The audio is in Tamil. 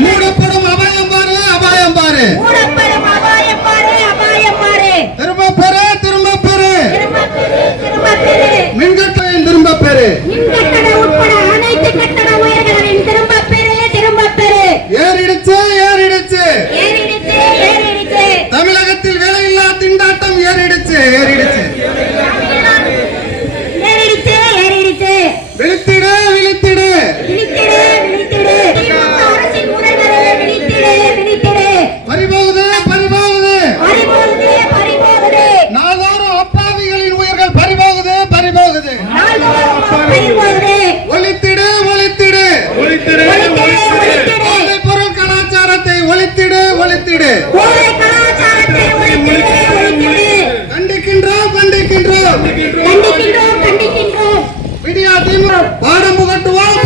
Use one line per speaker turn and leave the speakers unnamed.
மூடப்படும் அபாயம் பாரு அபாயம் பாரு.
அபாயம் பாரு அபாயம் பாரு.
திரும்ப பெரு திரும்ப பெரு
திரும்ப
திரும்ப பெரு
மின்கட்டணம் உட்பட அனைத்து கட்டணம்
ஒழித்திடு. கண்டிக்கின்றோம் கண்டிக்கின்றோம். விடியா திமுக பாடம் புகட்டுவோம்.